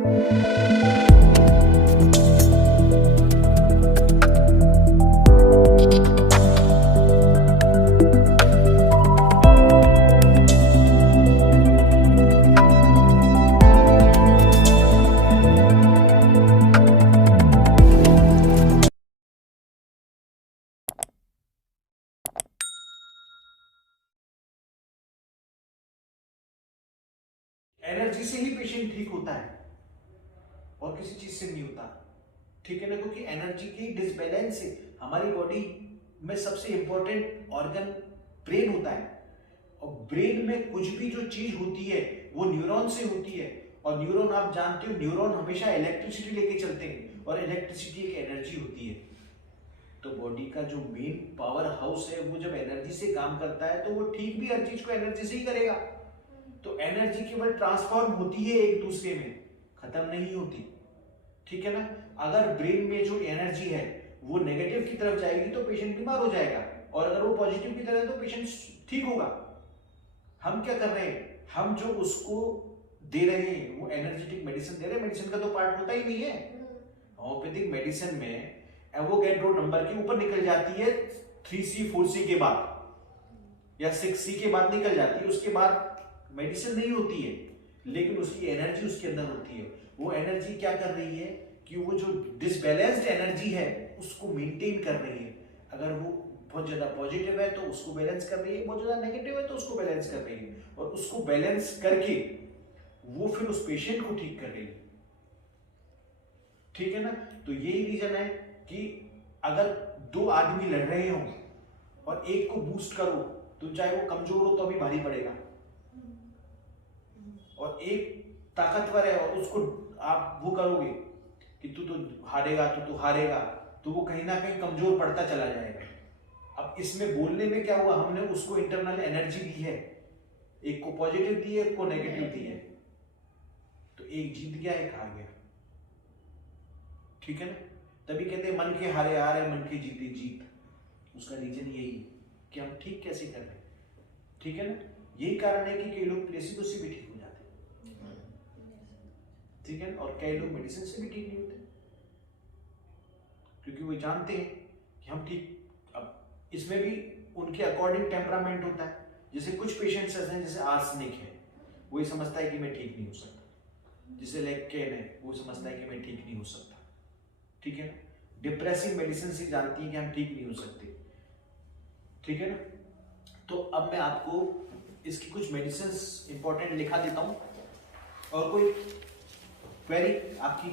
Energy से ही patient ठीक होता है और किसी चीज से नहीं होता, ठीक है ना। क्योंकि एनर्जी की डिसबैलेंस से हमारी बॉडी में सबसे इंपॉर्टेंट ऑर्गन ब्रेन होता है, और ब्रेन में कुछ भी जो चीज होती है वो न्यूरॉन से होती है, और न्यूरॉन आप जानते हो न्यूरॉन हमेशा इलेक्ट्रिसिटी लेके चलते हैं, और इलेक्ट्रिसिटी एक एनर्जी होती है। तो बॉडी का जो मेन पावर हाउस है वो जब एनर्जी से काम करता है तो वो ठीक भी हर चीज को एनर्जी से ही करेगा। तो एनर्जी केवल ट्रांसफॉर्म होती है एक दूसरे में, खत्म नहीं होती, ठीक है ना। अगर ब्रेन में जो एनर्जी है वो नेगेटिव की तरफ जाएगी तो पेशेंट बीमार हो जाएगा, और अगर वो पॉजिटिव की तरफ तो पेशेंट ठीक होगा। हम क्या कर रहे हैं, हम जो उसको दे रहे हैं वो एनर्जेटिक मेडिसिन दे रहे हैं, मेडिसिन का तो पार्ट होता ही नहीं है। होम्योपैथिक मेडिसिन में एवोगैड्रो नंबर के ऊपर निकल जाती है 3C 4C के बाद, या 6C के बाद निकल जाती है, उसके बाद मेडिसिन नहीं होती है, लेकिन उसकी एनर्जी उसके अंदर होती है। वो एनर्जी क्या कर रही है कि वो जो डिसबैलेंस्ड एनर्जी है उसको मेंटेन कर रही है। अगर वो बहुत ज्यादा पॉजिटिव है तो उसको बैलेंस कर रही है, बहुत ज्यादा नेगेटिव है तो उसको बैलेंस कर रही है, और उसको बैलेंस करके वो फिर उस पेशेंट को ठीक कर रही है, ठीक है ना। तो यही रीजन है कि अगर दो आदमी लड़ रहे हो और एक को बूस्ट करो तो चाहे वो कमजोर हो तो भी भारी पड़ेगा, और एक ताकतवर है और उसको आप वो करोगे कि तू तो हारेगा, तू हारेगा, तो वो कहीं ना कहीं कमजोर पड़ता चला जाएगा। अब इसमें बोलने में क्या हुआ, हमने उसको इंटरनल एनर्जी दी है, एक को पॉजिटिव दी है, एक को नेगेटिव दी है, तो एक जीत गया एक हार गया, ठीक है ना। तभी कहते हैं मन के हारे हार है, मन के जीते जीत। उसका रीजन यही है कि हम ठीक कैसे कर रहे हैं, ठीक है ना। यही कारण है कि कई लोग प्लेसिबो से भी ठीक हो जाते हैं, ठीक है, और कई लोग मेडिसिन से भी ठीक नहीं होते, क्योंकि वो जानते हैं कि हम ठीक। अब इसमें भी उनके अकॉर्डिंग टेम्परामेंट होता है। जैसे कुछ पेशेंट्स ऐसे हैं, जैसे आर्सेनिक है, वो ये समझता है कि मैं ठीक नहीं हो सकता। जैसे लेक्केन है, वो समझता है कि मैं ठीक नहीं हो सकता, ठीक है ना। डिप्रेसिव मेडिसिन से जानती है कि हम ठीक नहीं हो सकते, ठीक है ना। तो अब मैं आपको इसकी कुछ मेडिसिन इंपॉर्टेंट लिखा देता हूं, और कोई क्वेरी आपकी?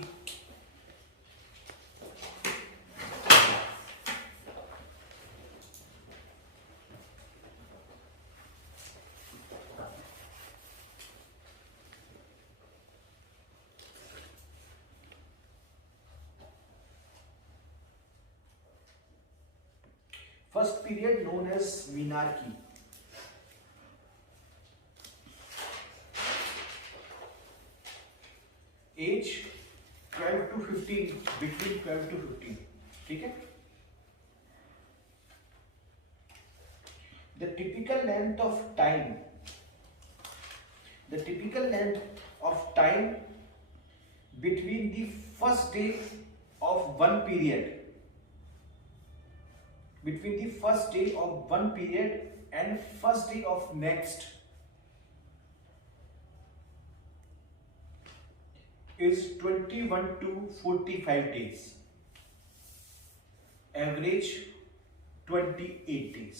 First period known as menarche. Age 12 to 15, between 12 to 15, ठीक है। The typical length of time, the typical length of time between the first day of one period, between the first day of one period and first day of next is 21 to 45 days, average 28 days.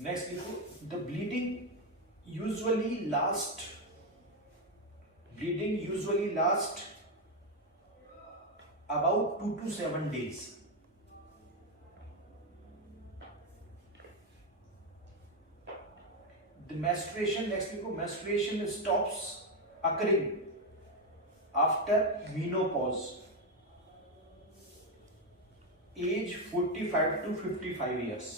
Next देखो, the bleeding usually lasts about 2 to 7 days. The menstruation, next देखो, menstruation stops occurring after menopause, age 45 to 55 years.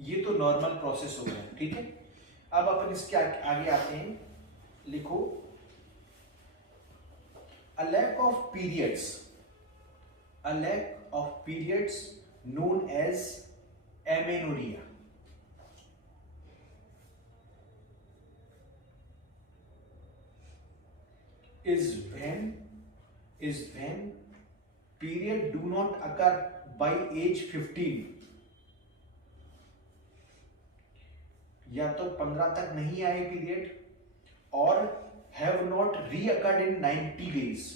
ये तो normal process हो गया, ठीक है। अब अपन इसके आगे आते हैं, लिखो, a lack of periods a lack of periods known as amenorrhea. Is when period do not occur by age 15, या तो 15 तक नहीं आए पीरियड, और have not reoccurred in 90 days.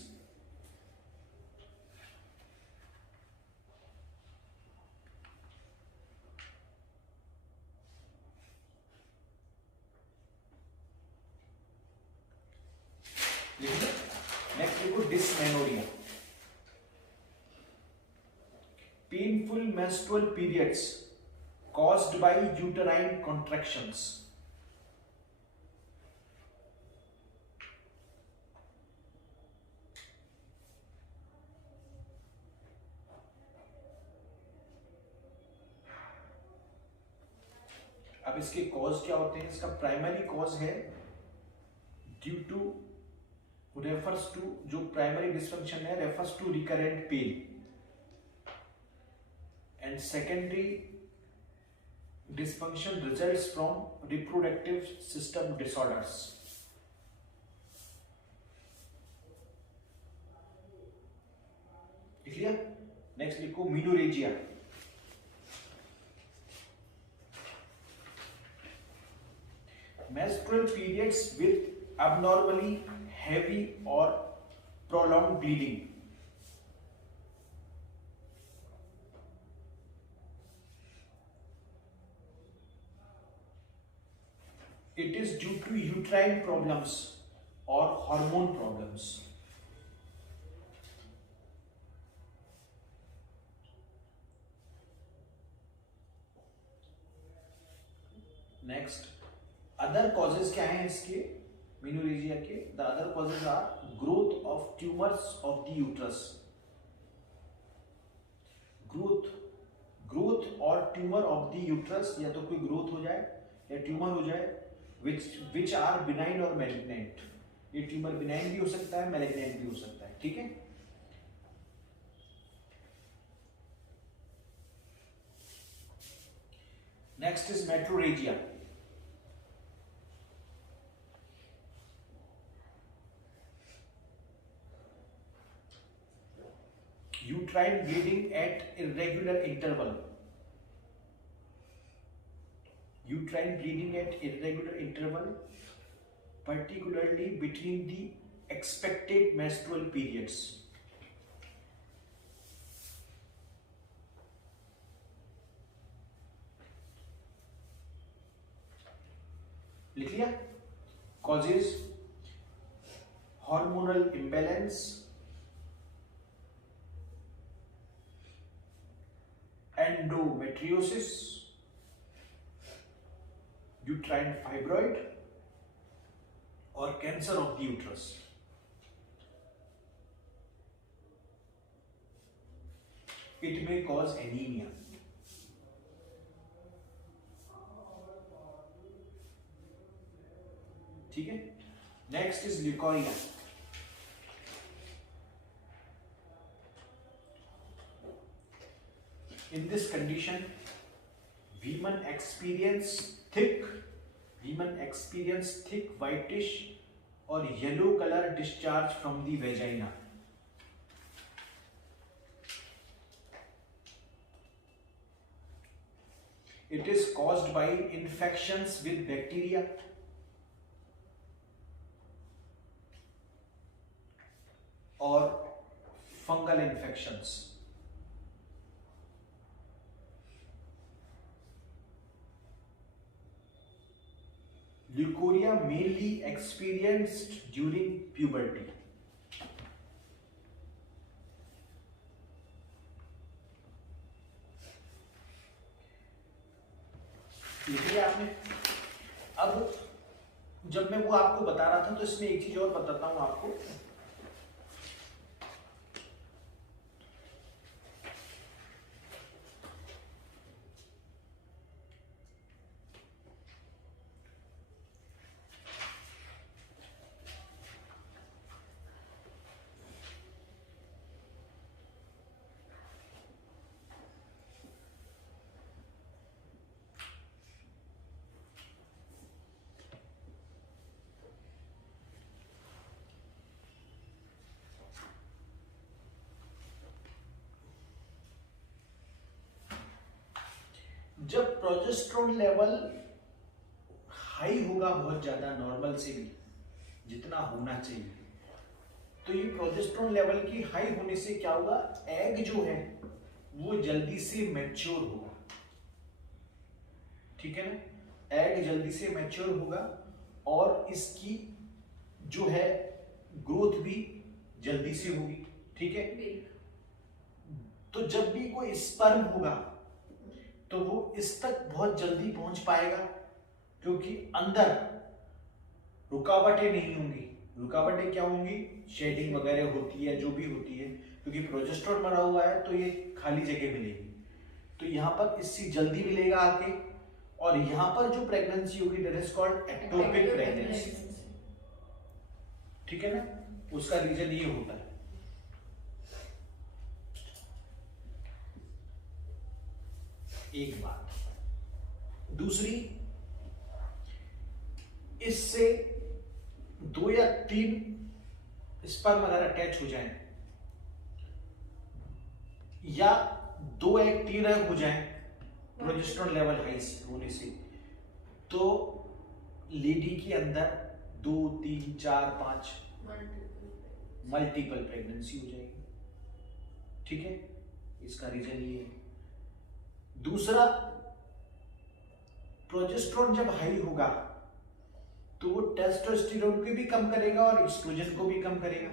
Next देखो dysmenorrhoea. Painful menstrual periods caused by uterine contractions. अब इसके cause क्या होते हैं? इसका प्राइमरी कॉज है ड्यू टू, रेफर्स टू, जो प्राइमरी डिसफंक्शन है refers to recurrent pain, and secondary dysfunction results from reproductive system disorders. Clear? Next लिखो menorrhagia. Menstrual periods with abnormally heavy or prolonged bleeding. It is due to uterine problems or hormone problems. Next, other causes क्या हैं इसके menorrhagia के? The other causes are growth of tumors of the uterus. Growth और tumour of the uterus, या तो कोई growth हो जाए या ट्यूमर हो जाए, which are benign और malignant. ये ट्यूमर बिनाइन भी हो सकता है, मैलिग्नेंट भी हो सकता है. ठीक है. Next is metrorrhagia. uterine bleeding at irregular interval. Uterine bleeding at irregular interval, particularly between the expected menstrual periods. लिख लिया. Causes: hormonal imbalance, endometriosis, uterine fibroid, or cancer of the uterus. It may cause anemia. ठीक है. Next is leucorrhoea. In this condition, women experience thick whitish or yellow color discharge from the vagina. It is caused by infections with bacteria or fungal infections. Leukorrhea mainly experienced during puberty. लिखिए आपने. अब जब मैं वो आपको बता रहा था तो इसमें एक चीज और बताता हूं आपको. जब प्रोजेस्टेरोन लेवल हाई होगा बहुत ज्यादा नॉर्मल से भी जितना होना चाहिए, तो ये प्रोजेस्टेरोन लेवल की हाई होने से क्या होगा, एग जो है वो जल्दी से मैच्योर होगा, ठीक है ना, एग जल्दी से मैच्योर होगा और इसकी जो है ग्रोथ भी जल्दी से होगी, ठीक है। तो जब भी कोई स्पर्म होगा तो वो इस तक बहुत जल्दी पहुंच पाएगा, क्योंकि अंदर रुकावटें नहीं होंगी। रुकावटें क्या होंगी, शेडिंग वगैरह होती है, जो भी होती है, क्योंकि प्रोजेस्टेरोन मरा हुआ है तो ये खाली जगह मिलेगी, तो यहाँ पर इससे जल्दी मिलेगा आके, और यहाँ पर जो प्रेगनेंसी होगी that is called ectopic pregnancy, ठीक है ना। उसका रीजन ये होता है। एक बात, दूसरी, इससे 2 या 3 स्पर्म अगर अटैच हो जाएं या 2 या 3 एग हो जाएं प्रोजेस्टेरोन लेवल हाई होने से, तो लेडी के अंदर 2, 3, 4, 5 मल्टीपल प्रेगनेंसी हो जाएगी, ठीक है। इसका रीजन ये है। दूसरा, प्रोजेस्टेरोन जब हाई होगा तो वो टेस्टोस्टेरोन को भी कम करेगा और एस्ट्रोजन को भी कम करेगा,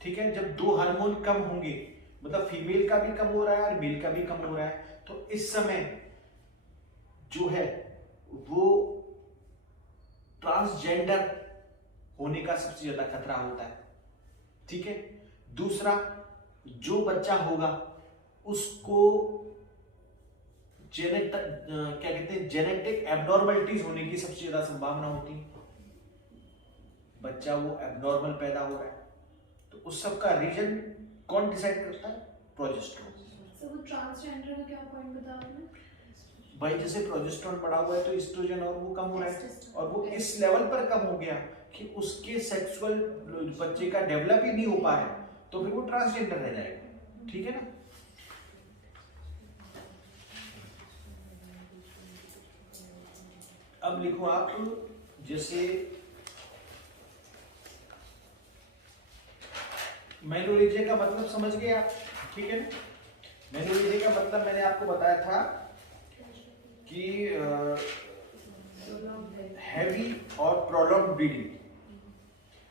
ठीक है। जब 2 हार्मोन कम होंगे, मतलब फीमेल का भी कम हो रहा है और मेल का भी कम हो रहा है, तो इस समय जो है वो ट्रांसजेंडर होने का सबसे ज्यादा खतरा होता है, ठीक है। दूसरा, जो बच्चा होगा उसको क्या कहते हैं, जेनेटिक एबनॉर्मलिटीज होने की सबसे ज्यादा संभावना होती है। बच्चा वो एबनॉर्मल पैदा हो रहा है, तो उस सब का रीजन कौन डिसाइड करता है, प्रोजेस्टेरोन। वो ट्रांसजेंडर का क्या पॉइंट बताया आपने? भाई जैसे प्रोजेस्टेरोन बढ़ा हुआ है तो एस्ट्रोजन और वो कम हो रहा है, और वो इस लेवल पर कम हो गया कि उसके सेक्सुअल बच्चे का डेवलप ही नहीं हो पा रहा है, तो फिर वो ट्रांसजेंडर रह जाएगा, ठीक है ना। अब लिखो आप, जैसे मेनोरेजिया का मतलब समझ गए आप, ठीक है ना। मेनोरेजिया का मतलब मैंने आपको बताया था कि हैवी और प्रोलॉन्ग ब्लीडिंग।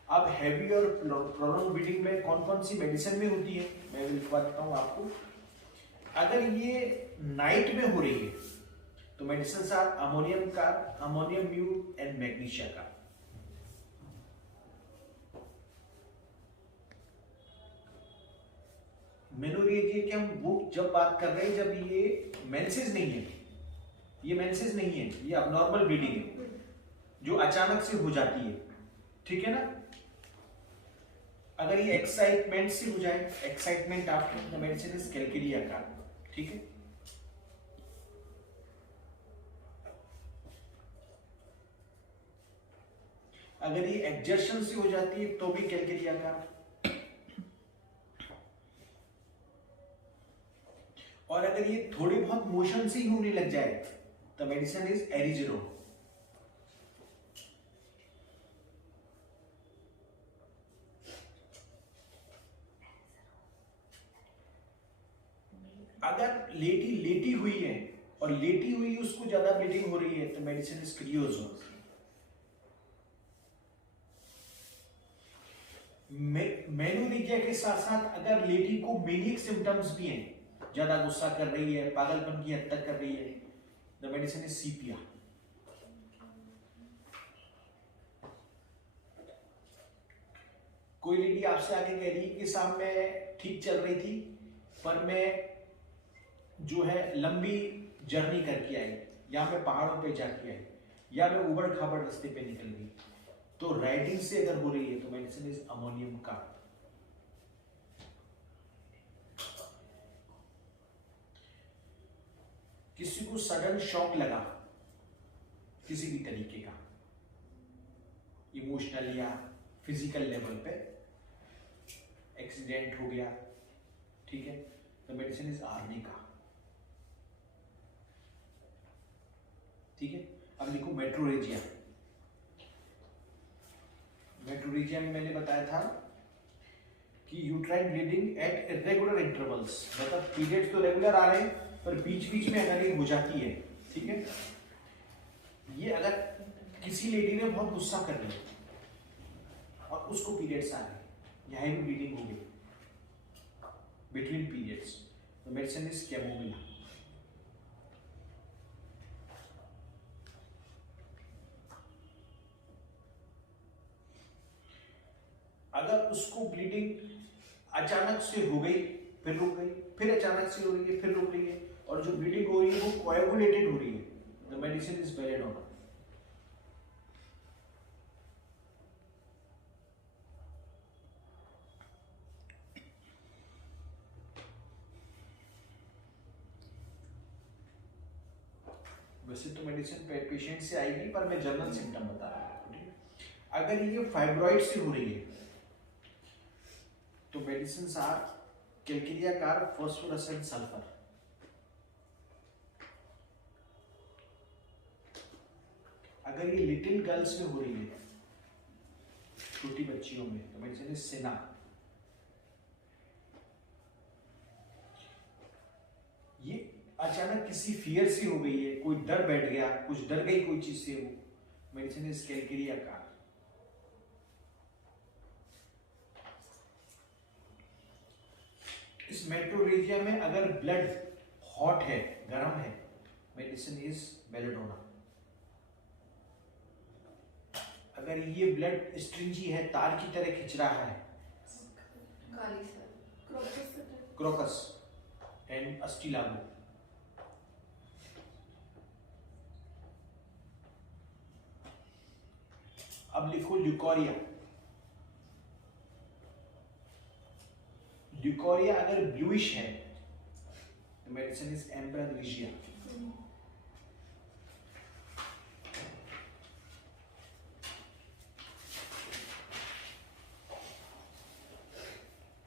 अब हैवी और प्रोलॉन्ग ब्लीडिंग में कौन कौन सी मेडिसिन में होती है, मैं लिखवा देता हूं आपको। अगर ये नाइट में हो रही है तो मेडिसिन आर अमोनियम का, अमोनियम म्यूट एंड मैग्नीशिया का। मेनोरेजिया की हम वो जब बात कर रहे हैं जब ये मेंसेस नहीं है, ये मेंसेस नहीं है, ये अबनॉर्मल ब्लीडिंग है जो अचानक से हो जाती है, ठीक है ना। अगर ये एक्साइटमेंट से हो जाए, excitement after the medicine is Calcarea का, ठीक है। अगर ये एक्जर्शन से हो जाती है तो भी कैलकेरिया का, और अगर ये थोड़ी बहुत मोशन से ही होने लग जाए तो मेडिसिन इज एरिजिरो। अगर लेटी लेटी हुई है और लेटी हुई उसको ज्यादा ब्लीडिंग हो रही है तो मेडिसिन इज क्रियोजो। मेनोरेजिया के साथ साथ अगर लेडी को मेनिक सिम्टम्स भी हैं, ज्यादा गुस्सा कर रही है, पागलपन की हद तक कर रही है, द मेडिसिन इज सीपिया। कोई लेडी आपसे आगे कह रही है कि साहब मैं ठीक चल रही थी पर मैं जो है लंबी जर्नी करके आई, या मैं पहाड़ों पे जाके आई, या मैं उबड़ खाबड़ रास्ते पे निकल गई, तो राइडिंग से अगर हो रही है तो मेडिसिन इज अमोनियम का। किसी को सडन शॉक लगा किसी भी तरीके का, इमोशनल या फिजिकल लेवल पे एक्सीडेंट हो गया, ठीक है, तो मेडिसिन इज आर्निका। ठीक है, अब लिखो मेट्रोरेजिया। मेट्रोरेजिया में मैंने बताया था कि uterine bleeding at irregular intervals, मतलब पीरियड्स तो रेगुलर आ रहे हैं पर बीच बीच में अगर ये हो जाती है, ठीक है, ये अगर किसी लेडी ने बहुत गुस्सा कर लिया और उसको पीरियड्स आ रहे हैं या हेवी ब्लीडिंग हो गई बिटवीन पीरियड्स, तो मेडिसिन इज कैमोमिला। अगर उसको ब्लीडिंग अचानक से हो गई फिर रुक गई, फिर अचानक से हो रही है फिर रुक रही है, और जो ब्लीडिंग हो रही है वो कोएगुलेटेड हो रही है, द मेडिसिन इज बेलेडोना। वैसे तो मेडिसिन पेशेंट से आएगी पर मैं जनरल सिम्टम बता रहा हूँ। अगर ये फाइब्रॉइड से हो रही है तो medicine are calcarea carb, phosphorus and sulphur. अगर ये लिटिल गर्ल्स में हो रही है, छोटी बच्चियों में, तो मेडिसिन इज सिना। ये अचानक किसी फियर से हो गई है, कोई डर बैठ गया, कुछ डर गई कोई चीज से, वो मेडिसिन इज कैलकेरिया कार। इस मेट्रोरेजिया में अगर ब्लड हॉट है, गर्म है, मेडिसिन इज बेलेडोना। अगर ये ब्लड स्ट्रिंजी है, तार की तरह खिंच रहा है, क्रोकस एंड अस्टिलागो। अब लिखो ल्यूकोरिया। ल्यूकोरिया अगर ब्लूइश है तो मेडिसिन इज एम्ब्राग्लिशिया।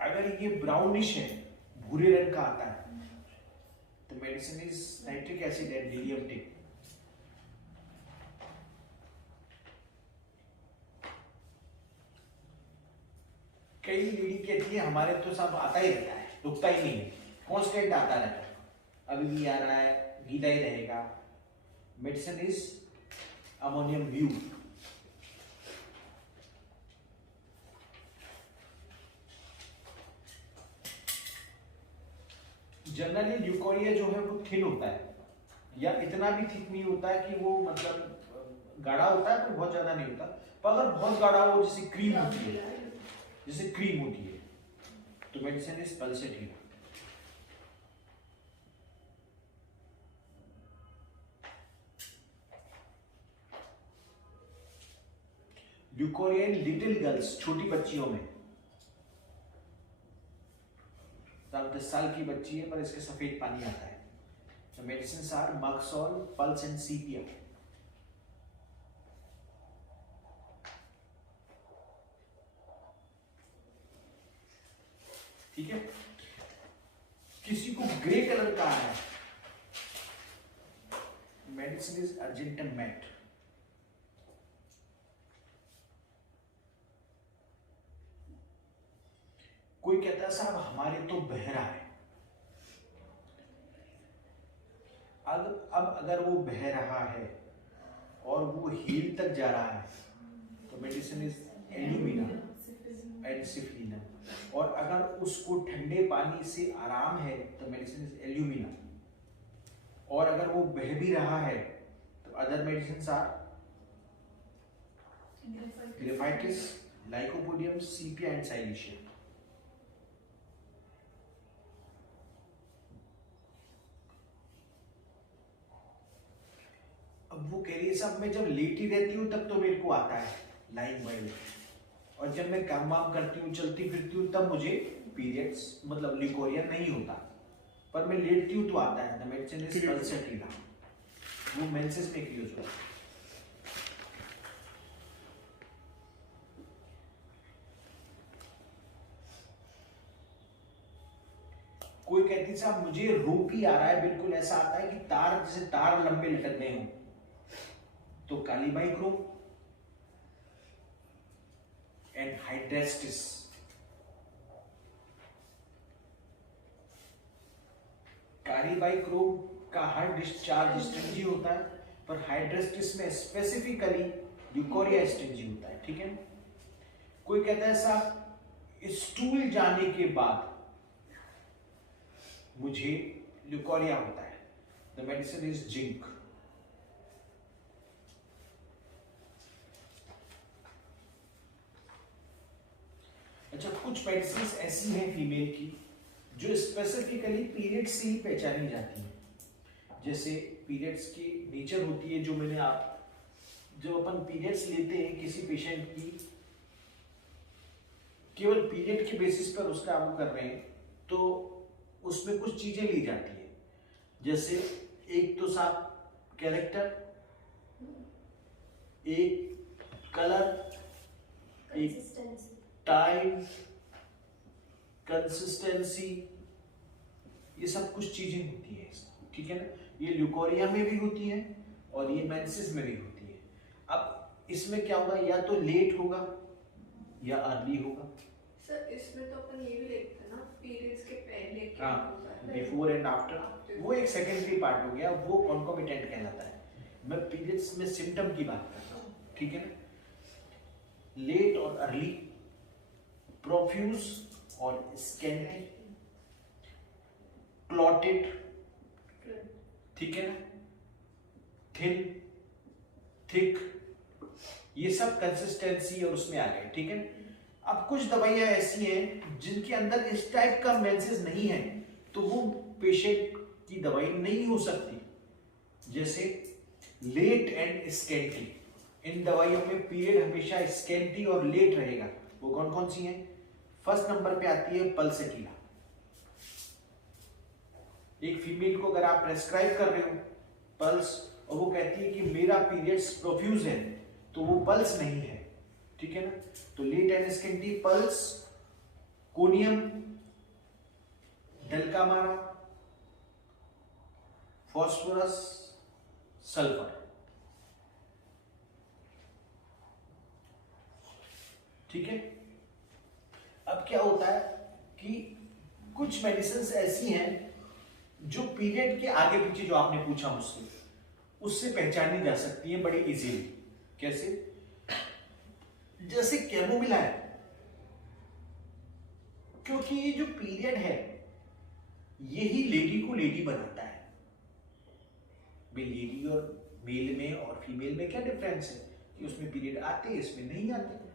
अगर ये ब्राउनिश है, भूरे रंग का आता है, तो medicine is nitric acid and lilium tig. कई लेडी कहती है हमारे तो सब आता ही रहता है, रुकता ही नहीं है, कांस्टेंट आता रहता है, अभी भी आ रहा है, गीला ही रहेगा। मेडिसिन इज अमोनियम ब्यू। जनरली ल्यूकोरिया जो है वो थिन होता है, या इतना भी थिक नहीं होता है कि वो मतलब गाढ़ा होता है पर बहुत ज्यादा नहीं होता। पर अगर बहुत गाढ़ा हो, जैसे क्रीम होती है, जैसे क्रीम होती है, तो medicine is pulsatilla. Leucorrhoea in little girls, छोटी बच्चियों में, 10 साल की बच्ची है पर इसके सफेद पानी आता है, तो मेडिसिन आर मक्सॉल, पल्स एंड सीपिया। ठीक है, किसी को ग्रे कलर का है, मेडिसिन इज अर्जेंटम मैट। कोई कहता है साहब हमारे तो बह रहा है। अब अगर वो बह रहा है और वो हील तक जा रहा है, तो मेडिसिन इज एल्यूमिना एंड सिफलिना। और अगर उसको ठंडे पानी से आराम है, तो मेडिसिन इज एल्यूमिना। और अगर वो बह भी रहा है, तो other medicine are graphites, lycopodium, sepia and silicea. अब वो कह रही है साहब मैं जब लेटी रहती हूँ तब तो मेरे को आता है लाइंग वाइल, और जब मैं काम वाम करती हूँ, चलती फिरती हूँ, तब मुझे पीरियड्स मतलब ल्यूकोरिया नहीं होता, पर मैं लेटती हूँ तो आता है। The medicine is pulsatilla. वो मेंसेस में यूज होता है। कोई कहती साहब मुझे रोग ही आ रहा है, बिल्कुल ऐसा आता है कि तार, जैसे तार लंबे लटक गए हों, तो कालीबाइक्रोम एंड हाइड्रेस्टिस। कालीबाइक्रोम का हर डिस्चार्ज स्ट्रिंजी होता है, पर हाइड्रेस्टिस में स्पेसिफिकली ल्यूकोरिया स्ट्रिंजी होता है। ठीक है, कोई कहता है साहब स्टूल जाने के बाद मुझे ल्यूकोरिया होता है, द मेडिसिन इज जिंक। अच्छा, कुछ मेडिसिन ऐसी हैं फीमेल की जो स्पेसिफिकली पीरियड से ही पहचानी जाती है। जैसे पीरियड्स की नेचर होती है, जो मैंने आप जब अपन पीरियड्स लेते हैं किसी पेशेंट की, केवल पीरियड के बेसिस पर उसका वो कर रहे हैं, तो उसमें कुछ चीजें ली जाती है। जैसे एक तो साहब कैरेक्टर, एक कलर, एक टाइम, कंसिस्टेंसी, ये सब कुछ चीजें होती है। ठीक है ना, ये ल्यूकोरिया में भी होती है और ये मेंसेस में भी होती है। अब इसमें क्या होगा, या तो लेट होगा या अर्ली होगा। सर इसमें तो अपन ये भी देखते हैं ना, पीरियड्स के पहले क्या हाँ, होता है, बिफोर एंड आफ्टर, वो एक सेकेंडरी पार्ट हो गया, वो कॉन्कोमिटेंट कहलाता है। मैं पीरियड्स में सिम्टम की बात कर रहा हूँ। ठीक है ना, लेट और अर्ली, प्रोफ्यूज और स्कैंटी, क्लॉटेड, ठीक है ना, थिन, थिक, ये सब कंसिस्टेंसी और उसमें आ गए। ठीक है, अब कुछ दवाइयां ऐसी हैं जिनके अंदर इस टाइप का मेंसेस नहीं है, तो वो पेशेंट की दवाई नहीं हो सकती। जैसे लेट एंड स्कैंटी, इन दवाइयों में पीरियड हमेशा स्कैंटी और लेट रहेगा। वो कौन कौन सी हैं? फर्स्ट नंबर पे आती है पल्सेटिला। एक फीमेल को अगर आप प्रेस्क्राइब कर रहे हो पल्स और वो कहती है कि मेरा पीरियड्स प्रोफ्यूज है, तो वो पल्स नहीं है। ठीक है ना, तो late and scanty, puls, conium, dulcamara, phosphorus, sulphur. ठीक है, अब क्या होता है कि कुछ मेडिसिन ऐसी हैं जो पीरियड के आगे पीछे, जो आपने पूछा मुझसे, उससे पहचानी जा सकती है बड़ी इजीली। कैसे? जैसे कैमोमिला है, क्योंकि ये जो पीरियड है यही लेडी को लेडी बनाता है। लेडी और मेल में और फीमेल में क्या डिफरेंस है कि उसमें पीरियड आते हैं, इसमें नहीं आते।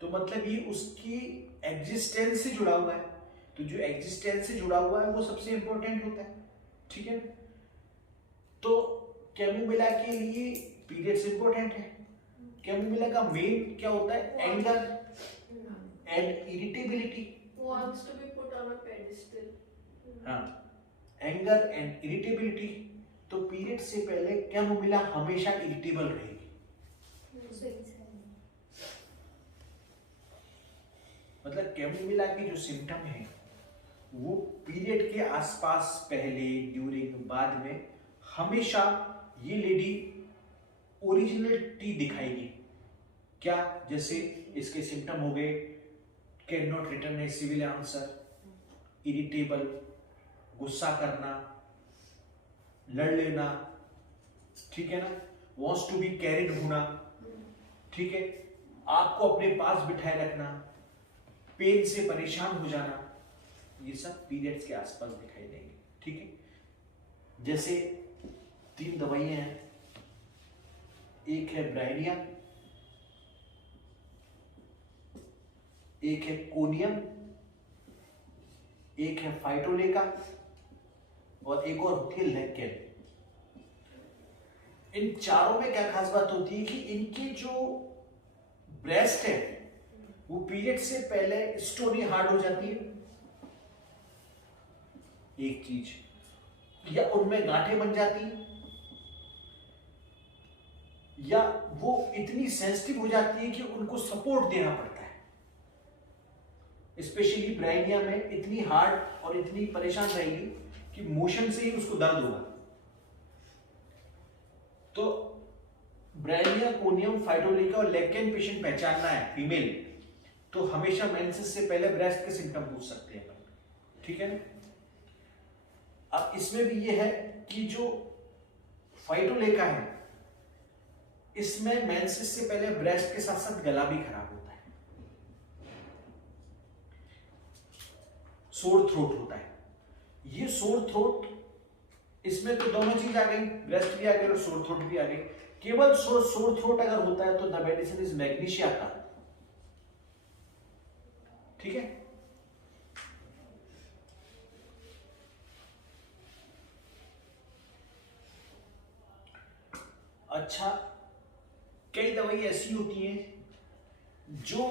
तो मतलब ये उसकी एग्जिस्टेंस से जुड़ा हुआ है। तो जो एग्जिस्टेंस से जुड़ा हुआ है वो सबसे इंपॉर्टेंट होता है। ठीक है, तो कैमोमिला के लिए पीरियड्स इंपॉर्टेंट है। कैमोमिला का मेन क्या होता है? Anger and irritability. wants to be put on a pedestal. हाँ, एंगर एंड इरिटेबिलिटी। तो पीरियड से पहले कैमोमिला हमेशा इरिटेबल रहेगी। मतलब कैमोमिला के जो सिम्टम है वो पीरियड के आसपास, पहले, ड्यूरिंग, बाद में हमेशा ये लेडी ओरिजिनलिटी दिखाएगी। क्या? जैसे इसके सिम्टम हो गए, can not return a civil answer, irritable, गुस्सा करना, लड़ लेना, ठीक है ना, वॉन्ट्स टू बी कैरिड होना, ठीक है, आपको अपने पास बिठाए रखना, पेन से परेशान हो जाना, ये सब पीरियड्स के आसपास दिखाई देंगे। ठीक है, जैसे 3 दवाइयां हैं, एक है ब्राइनिया, एक है कोनियम, एक है फाइटोलेका और एक और होती है लेकेन। इन चारों में क्या खास बात होती है कि इनकी जो ब्रेस्ट है वो पीरियड से पहले स्टोनी हार्ड हो जाती है, एक चीज, या उनमें गांठें बन जाती हैं, या वो इतनी सेंसिटिव हो जाती है कि उनको सपोर्ट देना पड़ता है। स्पेशली ब्राइनिया में इतनी हार्ड और इतनी परेशान रहेगी कि मोशन से ही उसको दर्द होगा। तो ब्रायनिया, कोनियम, फाइटोलिका और लेकेन पेशेंट पहचानना है फीमेल, तो हमेशा मेंसेस से पहले ब्रेस्ट के सिम्टम पूछ सकते हैं अपन, ठीक है ना। अब इसमें भी ये है कि जो फाइटोलेका है इसमें मेंसेस से पहले ब्रेस्ट के साथ साथ गला भी खराब होता है, सोर थ्रोट होता है। ये सोर थ्रोट, इसमें तो दोनों चीज आ गई, ब्रेस्ट भी आ गई और सोर थ्रोट भी आ गई। केवल सोर थ्रोट अगर होता है तो द मेडिसिन इज मैग्नीशिया का, ठीक है। अच्छा, कई दवाई ऐसी होती हैं जो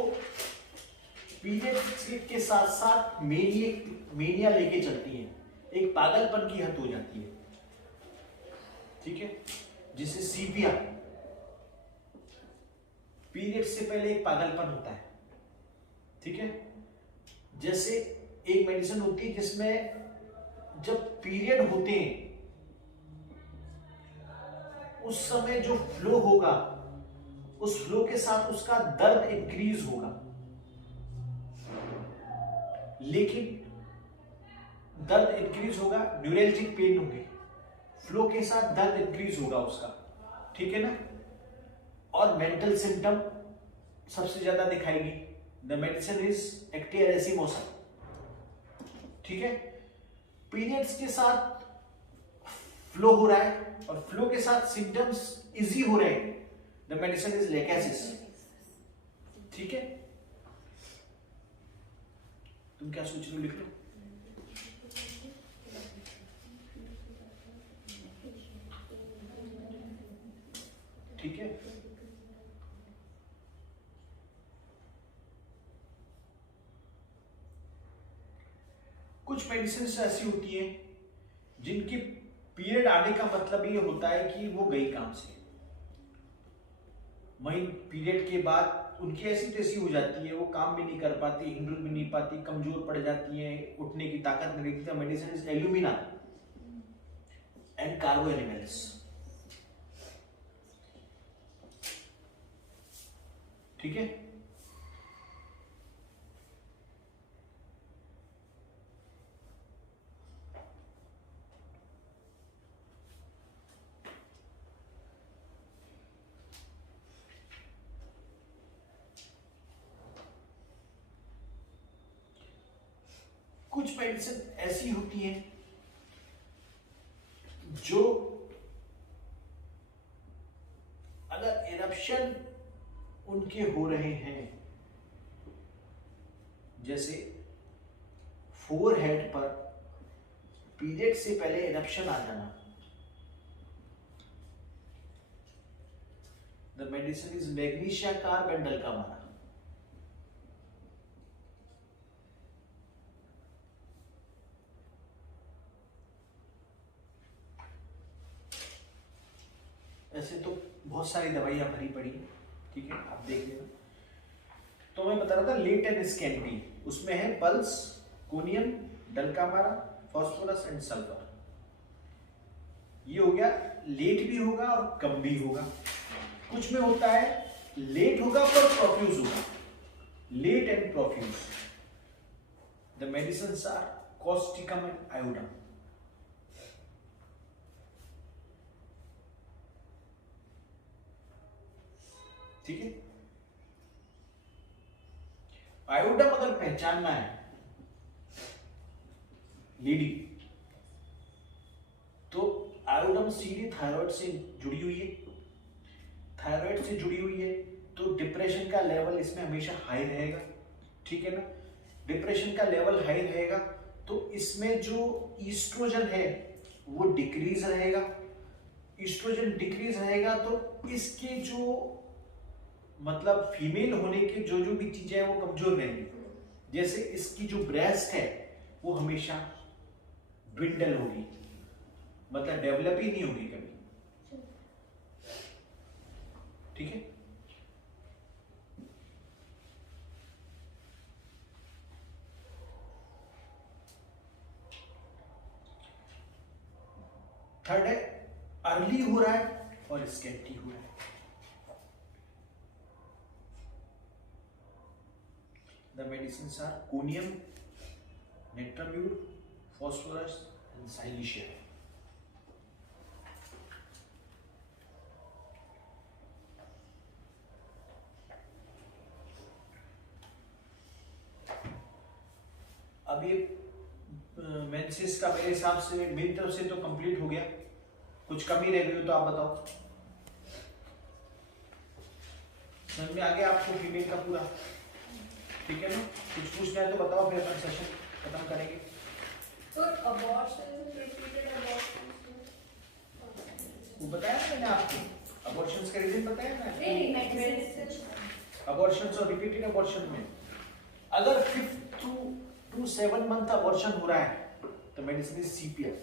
पीरियड्स के साथ साथ मेनिया लेके चलती हैं, एक पागलपन की हद हो जाती है, ठीक है। जिसे सीपिया, पीरियड से पहले एक पागलपन होता है, ठीक है। जैसे एक मेडिसिन होती है जिसमें जब पीरियड होते हैं उस समय जो फ्लो होगा उस फ्लो के साथ उसका दर्द इंक्रीज होगा, लेकिन दर्द इंक्रीज होगा, न्यूरल्जिक पेन होंगे, फ्लो के साथ दर्द इंक्रीज होगा उसका, ठीक है ना। और मेंटल सिम्टम सबसे ज्यादा दिखाएगी। द मेडिसिन इज एक्टियरेसिमोसा, ठीक है। पीरियड्स के साथ फ्लो हो रहा है और फ्लो के साथ सिम्टम्स इजी हो रहे हैं, द मेडिसिन इज लेकेसिस, ठीक है। तुम क्या सोच रहे हो, लिख लो। ठीक है, कुछ मेडिसिन ऐसी होती हैं जिनकी पीरियड आने का मतलब ये होता है कि वो गई काम से, वहीं पीरियड के बाद उनकी ऐसी तैसी हो जाती है, वो काम भी नहीं कर पाती, हिंडल भी नहीं पाती, कमजोर पड़ जाती है, उठने की ताकत नहीं रखती। मेडिसिन इज एल्यूमिना एंड कार्बोनिमल्स, ठीक है। कुछ मेडिसिन ऐसी होती हैं जो अगर इरप्शन उनके हो रहे हैं, जैसे फोरहेड पर पीरियड से पहले इरप्शन आ जाना, द मेडिसिन इज मैग्नीशिया कार्बेंडल का माना, ऐसे तो बहुत सारी दवाइयां भरी पड़ी, ठीक है, आप देख लेना। तो मैं बता रहा था लेट एंड स्कैंटी, उसमें है puls, conium, dulcamara, phosphorus and sulphur. ये हो गया, लेट भी होगा और कम भी होगा। कुछ में होता है लेट होगा पर प्रोफ्यूज होगा, late and profuse. The medicines are causticum and iodum, ठीक है। आयोडम अगर पहचानना है लेडी, तो आयोडम सीधी थायराइड से जुड़ी हुई है, थायराइड से जुड़ी हुई है तो डिप्रेशन का लेवल इसमें हमेशा हाई रहेगा, ठीक है ना। डिप्रेशन का लेवल हाई रहेगा तो इसमें जो ईस्ट्रोजन है वो डिक्रीज रहेगा, ईस्ट्रोजन डिक्रीज रहेगा तो इसके जो मतलब फीमेल होने के जो जो भी चीजें हैं वो कमजोर रहेंगी। जैसे इसकी जो ब्रेस्ट है वो हमेशा ड्विंडल होगी, मतलब डेवलप ही नहीं होगी कभी, ठीक है। थर्ड है अर्ली हो रहा है और स्कैंटी हो रहा है, medicines are conium, natrum mur, phosphorus and silicea. अब ये मेंसेस का मेरे हिसाब से मेरी तरफ से तो कंप्लीट हो गया, कुछ कमी रह गई हो तो आप बताओ। समझ में आ गया आपको फीमेल का पूरा? ठीक है ना, कुछ पूछना है तो बताओ, फिर अपन सेशन खत्म करेंगे। तो abortion, repeated abortion, वो बताया ना मैंने आपको, अबॉर्शंस का रीजन बताया ना। medicine, अबॉर्शंस और रिपीटेड अबॉर्शन में अगर 5th to 7 मंथ अबॉर्शन हो रहा है तो medicine is CPR.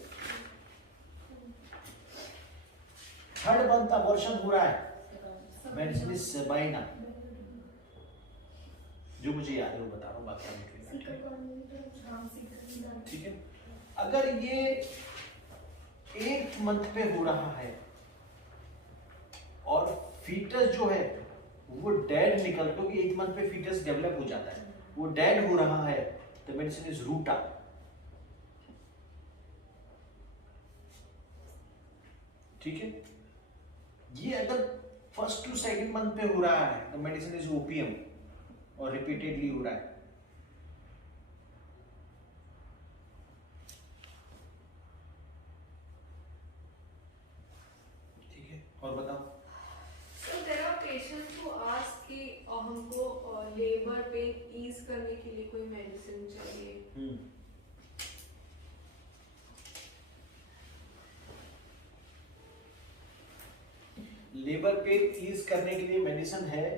3rd month abortion हो रहा है मेडिसिन इज सेबाइना। जो मुझे याद है वो बता रहा हूँ, बाकी ठीक है। अगर ये 8th मंथ पे हो रहा है और फीटस जो है वो डेड निकल, क्योंकि 8th मंथ पे फीटस डेवलप हो जाता है, वो डेड हो रहा है तो मेडिसिन इज रूटा। ठीक है। ये अगर 1st to 2nd मंथ पे हो रहा है तो मेडिसिन इज ओपीएम और रिपीटेडली हो रहा है। ठीक है, और बताओ। So there are patients who ask कि हमको लेबर पेन ईज करने के लिए कोई मेडिसिन चाहिए। लेबर पेन ईज करने के लिए मेडिसिन है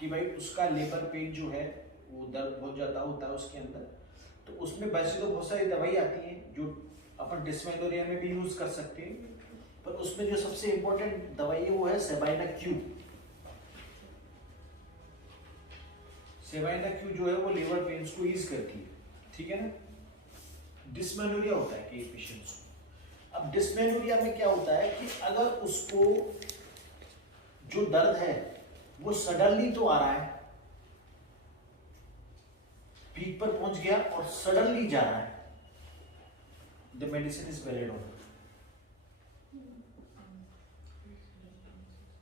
कि भाई उसका लेबर पेन जो है वो दर्द बहुत ज्यादा होता है उसके अंदर, तो उसमें वैसे तो बहुत सारी दवाई आती हैं जो अपन डिस्मेनोरिया में भी यूज कर सकते हैं, पर उसमें जो सबसे इंपॉर्टेंट दवाई है वो है सेबाइना क्यू। सेबाइना क्यू जो है वो लेबर पेन्स को ईज करती है। ठीक है ना। डिस्मेनोरिया होता है कई पेशेंट्स को। अब डिस्मेनोरिया में क्या होता है कि अगर उसको जो दर्द है वो सडनली तो आ रहा है, पीक पर पहुंच गया और सडनली जा रहा है, द मेडिसिन इज बेलेडोन।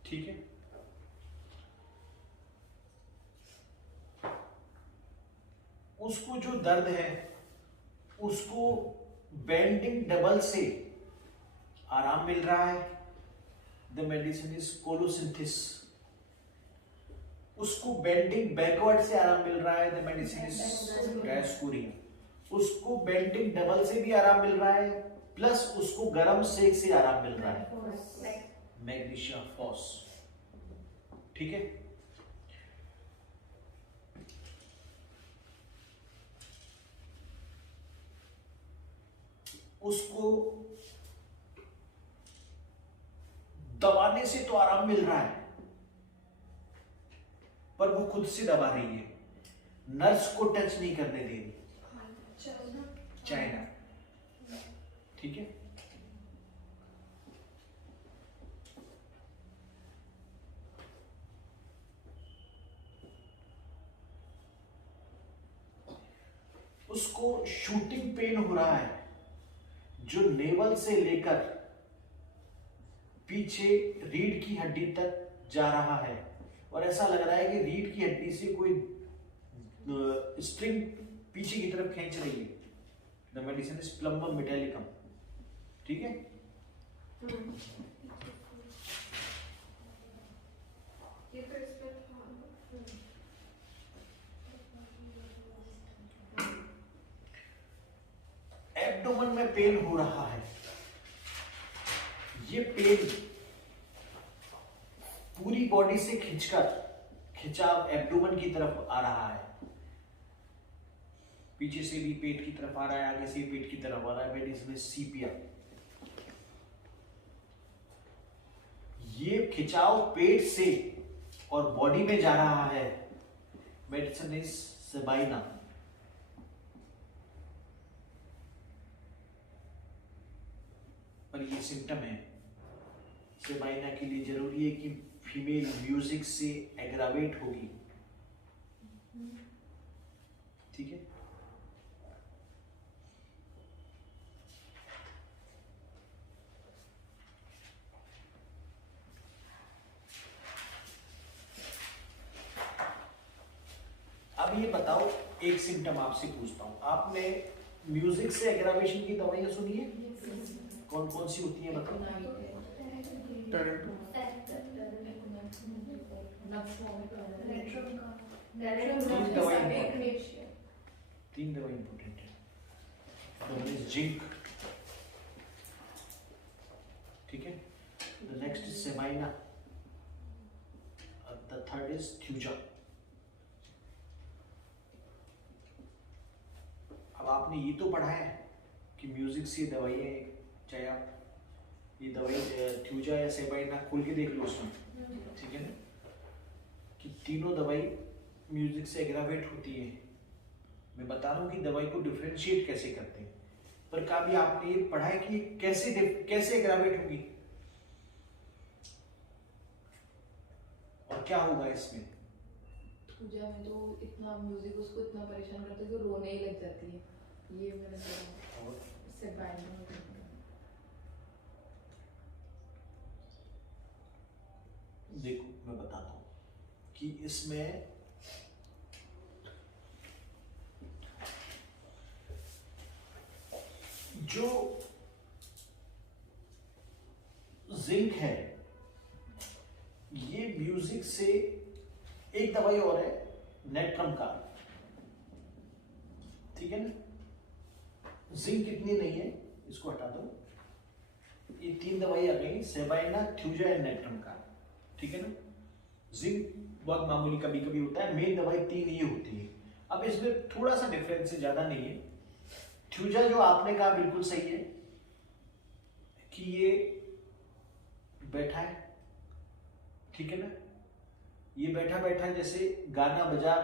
ठीक है। उसको जो दर्द है उसको बेंडिंग डबल से आराम मिल रहा है, द मेडिसिन इज कोलोसिंथिस। उसको बेंडिंग बैकवर्ड से आराम मिल रहा है, द मेडिसिन इज डायस्कोरिया। उसको बेंडिंग डबल से भी आराम मिल रहा है, प्लस उसको गर्म सेक से आराम मिल रहा है, मैग्नीशिया फॉस। ठीक है। उसको दबाने से तो आराम मिल रहा है पर वो खुद से दबा रही है, नर्स को टच नहीं करने दे रही। चाइना। ठीक है। उसको शूटिंग पेन हो रहा है जो नेवल से लेकर पीछे रीढ़ की हड्डी तक जा रहा है, और ऐसा लग रहा है कि रीढ़ की हड्डी से कोई स्ट्रिंग पीछे की तरफ खींच रही है। The medicine is plumbum metallicum. ठीक है। ये तो इसमें एब्डोमेन में पेन हो रहा है। ये पेन पूरी बॉडी से खिंचाव एब्डोमेन की तरफ आ रहा है, पीछे से भी पेट की तरफ आ रहा है, आगे से पेट की तरफ आ रहा है, मेडिसिन इज सीपिया। ये खिंचाव पेट से और बॉडी में जा रहा है, मेडिसिन इज सेबाइना। पर ये सिम्टम है, सेबाइना के लिए जरूरी है कि फीमेल म्यूजिक से एग्रावेट होगी। ठीक है। अब ये बताओ, एक सिम्टम आपसे पूछता हूँ, आपने म्यूजिक से एग्रावेशन की दवाइयाँ सुनी है? कौन कौन सी होती है बताओ? तीन दवाई इंपॉर्टेंट है। वन इज जिंक, ठीक है, the next is semina, the third is thuja. अब आपने ये तो पढ़ा है कि म्यूजिक से दवाइयाँ, चाहे आप ये दवाई थ्यूजा या सेमाइना खोल के देख लो उसमें, ठीक है ना, कि तीनों दवाई म्यूजिक से एग्रावेट होती है। मैं बता रहा हूँ कि दवाई को डिफरेंशिएट कैसे करते हैं, पर कभी आपने ये पढ़ा है कि कैसे एग्रावेट होगी और क्या होगा इसमें? पूजा में तो इतना म्यूजिक उसको इतना परेशान करता है कि रोने ही लग जाती है। ये मैंने सुना, और इससे बैंड में देखो मैं बताता हूँ कि इसमें जो जिंक है, ये म्यूजिक से, एक दवाई और है नेट्रम का, ठीक है ना, जिंक इतनी नहीं है, इसको हटा दो। ये तीन दवाई आ गई, सेबाइना, थ्यूजा एंड नेट्रम का, ठीक है ना। जिंक बहुत मामूली कभी कभी होता है, मेन दवाई तीन ही होती है। अब इसमें थोड़ा सा डिफरेंस है, ज्यादा नहीं है। थ्यूजा जो आपने कहा बिल्कुल सही है कि ये बैठा है, ठीक है ना, ये बैठा बैठा जैसे गाना बजा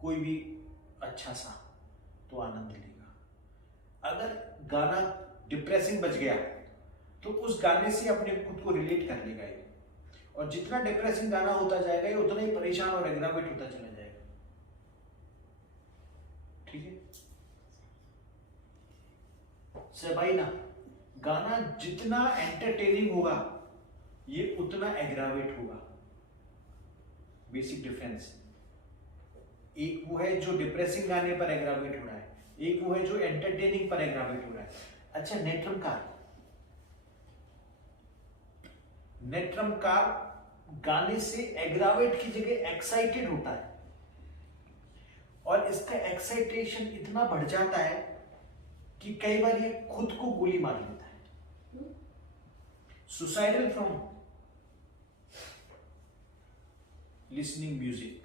कोई भी अच्छा सा तो आनंद लेगा। अगर गाना डिप्रेसिंग बज गया तो उस गाने से अपने खुद को रिलेट कर लेगा ये, और जितना डिप्रेसिंग गाना होता जाएगा ये उतना ही परेशान और एग्रावेट होता चला जाएगा, ठीक है। सेबाइना, गाना जितना एंटरटेनिंग होगा ये उतना एग्रावेट होगा। बेसिक डिफरेंस, एक वो है जो डिप्रेसिंग गाने पर एग्रावेट हो रहा है, एक वो है जो एंटरटेनिंग पर एग्रावेट हो रहा है। अच्छा, नेट्रम का गाने से एग्रावेट की जगह एक्साइटेड होता है, और इसका एक्साइटेशन इतना बढ़ जाता है कि कई बार ये खुद को गोली मार लेता है। सुसाइडल फ्रॉम लिसनिंग म्यूजिक,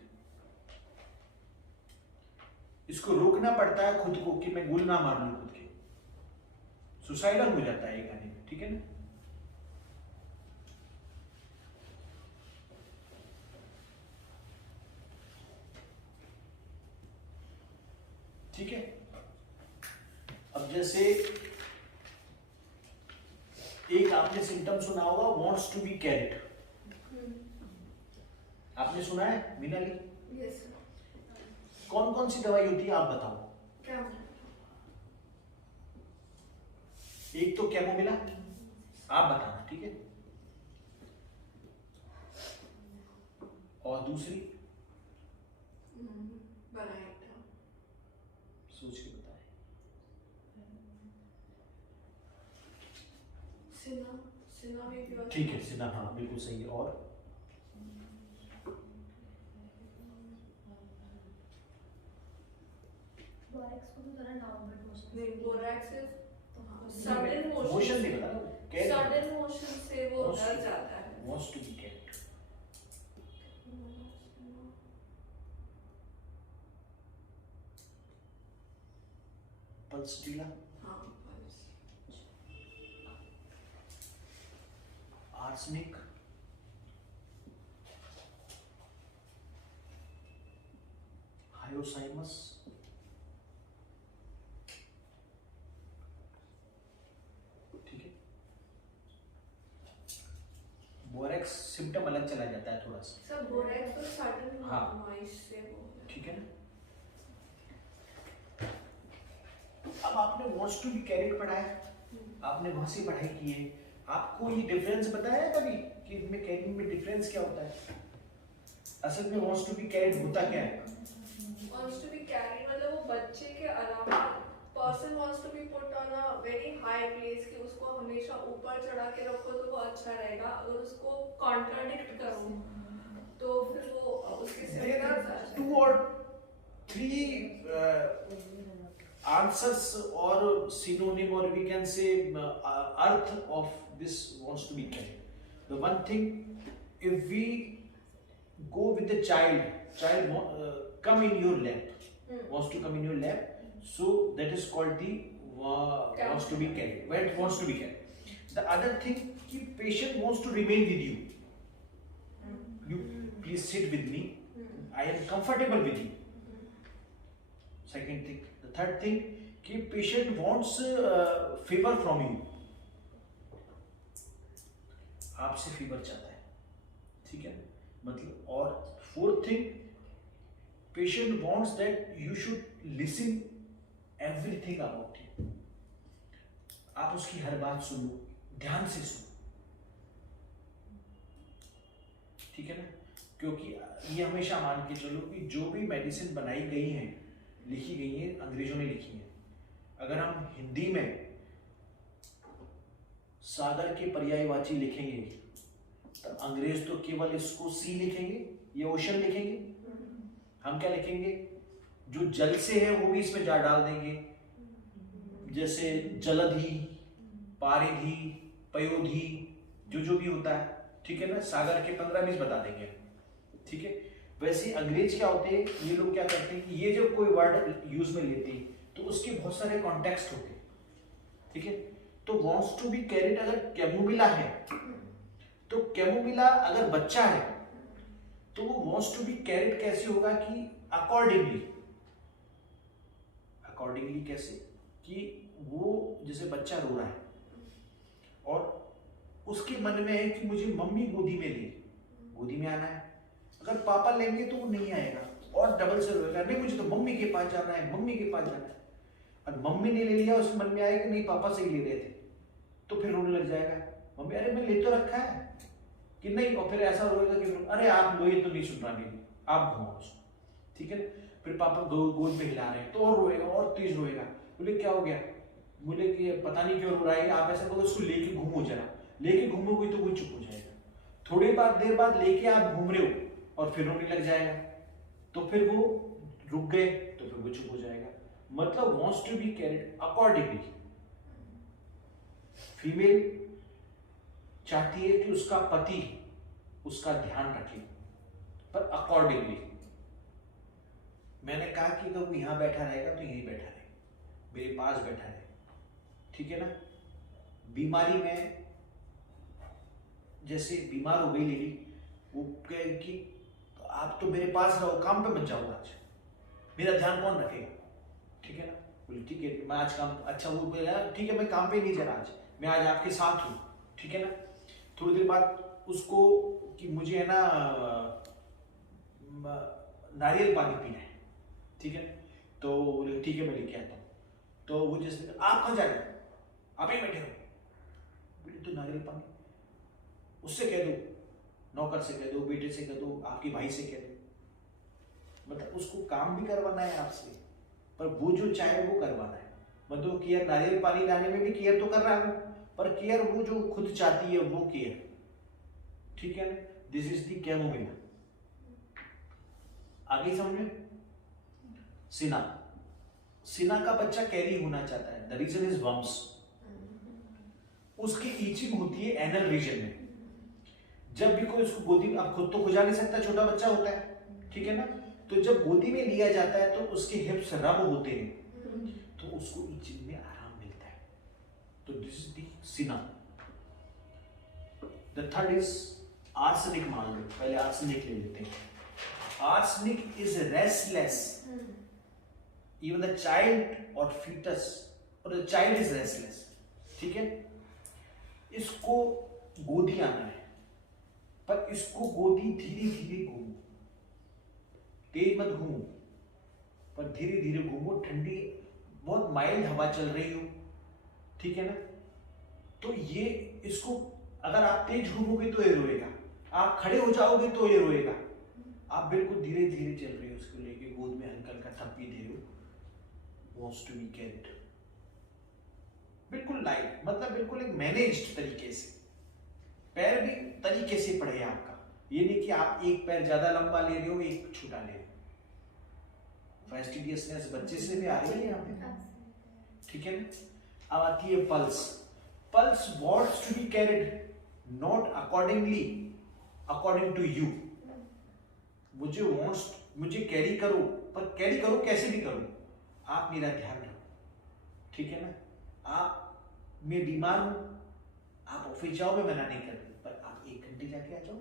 इसको रोकना पड़ता है खुद को कि मैं गोली ना मार लूं खुद के, सुसाइडल हो जाता है ये गाने में, ठीक है ना। ठीक है, अब जैसे एक आपने सिम्टम सुना होगा, वांट्स टू बी कैरिड, आपने सुना है मीनाली? Yes sir. कौन कौन सी दवाई होती है आप बताओ? क्या? एक तो कैमोमिला, आप बताना, ठीक है, और दूसरी बनाया था, सोच के बताए। सिना, सिना भी प्योर। ठीक है, सिना, हाँ बिल्कुल सही है। और बोरेक्स को तो जरा डाउनवर्ड मोशन नहीं, बोरैक्स सडन मोशन नहीं बता, सडन मोशन से वो डर जाता है। wants to be carried। Pulse ढीला, हाँ, बस। आर्सेनिक, हायोसाइमस, ठीक है। बोरेक्स सिम्टम अलग चला जाता है थोड़ा सा, सब बोरैक्स तो सडन हाँ। नॉइस से वो। ठीक है ना। अब आपने वॉन्ट्स टू बी कैरिड पढ़ा है, आपने वहां से पढ़ाई की है, आपको ये डिफरेंस बताया है कभी कि इनमें कैरिंग में डिफरेंस क्या होता है? असल में वॉन्ट्स टू बी कैरिड होता क्या है? wants to be carried मतलब वो बच्चे के अलावा person wants to be put on a very high place कि उसको हमेशा ऊपर चढ़ा के रखो तो वो अच्छा रहेगा, अगर उसको contradict करो तो फिर वो उसके There are symptoms आ जाएंगे। 2 or 3 answers or synonym, or we can say earth of this wants to be carried. The one thing, if we go with the child come in your lap, wants to come in your lap, so that is called the wants to be carried. When it wants to be carried. The other thing, कि patient wants to remain with you. You please sit with me. I am comfortable with you. Second thing. The third thing, कि patient wants favor from you. आपसे favour चाहता है, ठीक है, मतलब। और fourth thing, patient wants that you should listen everything about him. आप उसकी हर बात सुनो, ध्यान से सुनो, ठीक है ना। क्योंकि ये हमेशा मान के चलो कि जो भी मेडिसिन बनाई गई हैं, लिखी गई हैं, अंग्रेजों ने लिखी हैं। अगर हम हिंदी में सागर के पर्यायवाची लिखेंगे तो अंग्रेज तो केवल इसको सी लिखेंगे या ओशन लिखेंगे। हम क्या लिखेंगे? जो जल से है वो भी इसमें जा डाल देंगे, जैसे जलधि, पारिधि, पयोधि, जो भी होता है, ठीक है ना। सागर के 15-20 बता देंगे, ठीक है। वैसे अंग्रेज क्या होते हैं, ये लोग क्या करते हैं कि ये जब कोई वर्ड यूज में लेते हैं तो उसके बहुत सारे कॉन्टेक्स्ट होते हैं, ठीक है। तो वॉन्ट्स टू बी कैरिड अगर कैमोमिला है, तो कैमोमिला अगर बच्चा है तो वो वॉन्ट्स टू बी कैरिड कैसे होगा कि अकॉर्डिंगली कैसे, कि वो जैसे बच्चा रो रहा है और उसके मन में है कि मुझे मम्मी गोदी में ले, गोदी में आना है। अगर पापा लेंगे तो वो नहीं आएगा और डबल से रोएगा, नहीं मुझे तो मम्मी के पास जाना है, मम्मी के पास जाना है। और मम्मी ने ले लिया, उसके मन में आएगा नहीं पापा से ही ले रहे थे, तो फिर रोने लग जाएगा। मम्मी अरे मैं ले तो रखा है कि नहीं, और फिर ऐसा रोएगा कि अरे आप लो, ये तो नहीं सुन रहा मेरी, आप घुमाओ उसको, ठीक है ना। फिर पापा गोद में हिला रहे हैं तो और रोएगा और तेज रोएगा। बोले क्या हो गया? बोले कि पता नहीं क्यों रो रहा है। आप ऐसा बोलो उसको लेके घूमो, जरा लेके घूमोगे तो वो चुप हो जाएगा। थोड़ी देर बाद लेके आप घूम रहे हो और फिर रोने लग जाएगा, तो फिर वो रुक गए तो फिर वो चुप हो जाएगा। मतलब wants to be carried accordingly. Female चाहती है कि उसका पति उसका ध्यान रखे, पर अकॉर्डिंगली। मैंने कहा कि अगर वो यहां बैठा रहेगा तो यहीं बैठा रहे, मेरे पास बैठा रहे, ठीक है ना। बीमारी में जैसे बीमार हो गई लेडी, वो कहे कि आप तो मेरे पास रहो, काम पे मत जाओ, आज मेरा ध्यान कौन रखेगा, ठीक है ना। बोले ठीक है मैं आज काम, अच्छा वो बोला ठीक है मैं काम पे नहीं जा रहा, आज मैं आज आपके साथ हूँ, ठीक है ना। थोड़ी देर बाद उसको कि मुझे है ना नारियल पानी पीना है, ठीक है। तो ठीक है मैं लेके आता हूँ। तो वो जैसे आप कहाँ जा रहे हो, आप ही बैठे हो, बोले तो नारियल पानी, उससे कह दो, नौकर से कह दो, बेटे से कह दो, आपके भाई से कह दो। मतलब उसको काम भी करवाना है आपसे, पर वो जो चाहे वो करवाना है। मतलब केयर, नारियल पानी लाने में भी केयर तो कर रहा है, पर केयर वो जो खुद चाहती है वो केयर, ठीक है ना। This is the chamomilla. आगे समझ में। सिना का बच्चा कैरी होना चाहता है, द रीजन इज वर्म्स। उसकी ईचिंग होती है एनल रीजन में। जब भी कोई उसको गोदी में, अब खुद तो गुजार नहीं सकता, छोटा बच्चा होता है, ठीक है ना। तो जब गोदी में लिया जाता है तो उसके हिप्स रब होते हैं, तो उसको ईचिंग में आराम मिलता है। तो this is the cina. The third is arsenic. मान लो पहले आर्सेनिक ले लेते हैं। Arsenic is restless. Even the child और फीटस और द चाइल्ड इज रेस्टलेस, ठीक है। इसको गोदी आना है, पर इसको गोदी धीरे धीरे घूमो, तेज मत घूमो, पर धीरे धीरे घूमो। ठंडी बहुत माइल्ड हवा चल रही हो, ठीक है ना, तो ये इसको अगर आप तेज घूमोगे तो ये रोएगा, आप खड़े हो जाओगे तो ये रोएगा। आप बिल्कुल धीरे धीरे चल रहे हो, उसको लेके गोद में हल्का हल्का थप्पी दे रहे हो, वॉन्ट्स टू बी कैरिड, बिल्कुल लाइट, मतलब बिल्कुल एक मैनेज्ड तरीके से, पैर भी तरीके से पड़े आपका, ये नहीं कि आप एक पैर ज्यादा लंबा ले रहे हो एक छोटा ले रहे हो। फैस्टिडियसनेस बच्चे से भी आ रही है यहाँ पे, ठीक है ना। अब आती है pulse. Pulse wants to be carried not accordingly according to you. मुझे कैरी करो, पर कैरी करो कैसे भी करो, आप मेरा ध्यान रखो, ठीक है ना। मैं बीमार हूं, आप ऑफिस जाओ, मैं मना नहीं कर रही, पर आप 1 घंटे जाके आ जाओ,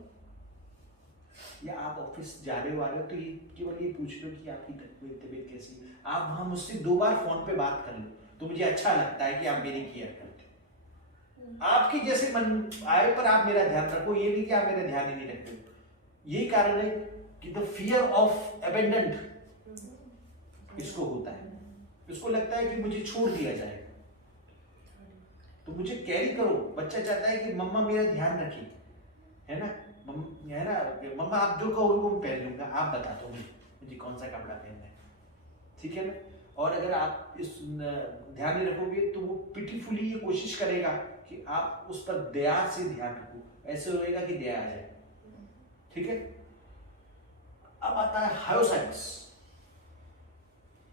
या आप ऑफिस जा रहे हो आ रहे हो तो ये केवल ये पूछ लो कि आपकी तबीयत कैसी है। आप वहां मुझसे 2 बार फोन पे बात कर लो तो मुझे अच्छा लगता है कि आप मेरी केयर करते हो। आपके जैसे मन आए पर आप मेरा ध्यान रखो, ये नहीं कि आप मेरा ध्यान ही नहीं रखते हो। यही कारण है कि द फियर ऑफ अबेंडेंट इसको होता है, इसको लगता है कि मुझे छोड़ दिया जाएगा, तो मुझे कैरी करो। बच्चा चाहता है कि मम्मा मेरा ध्यान रखे, है ना, है ना, मम्मा आप जो कहोगे वो मैं पहन लूंगा, आप बता दो मुझे कौन सा कपड़ा पहनना है, ठीक है ना। और अगर आप इस ध्यान नहीं रखोगे तो वो पिटीफुली ये कोशिश करेगा कि आप उस पर दया से ध्यान रखो, ऐसे होएगा कि दया आ जाए, ठीक है। अब आता है हायोसाइनस।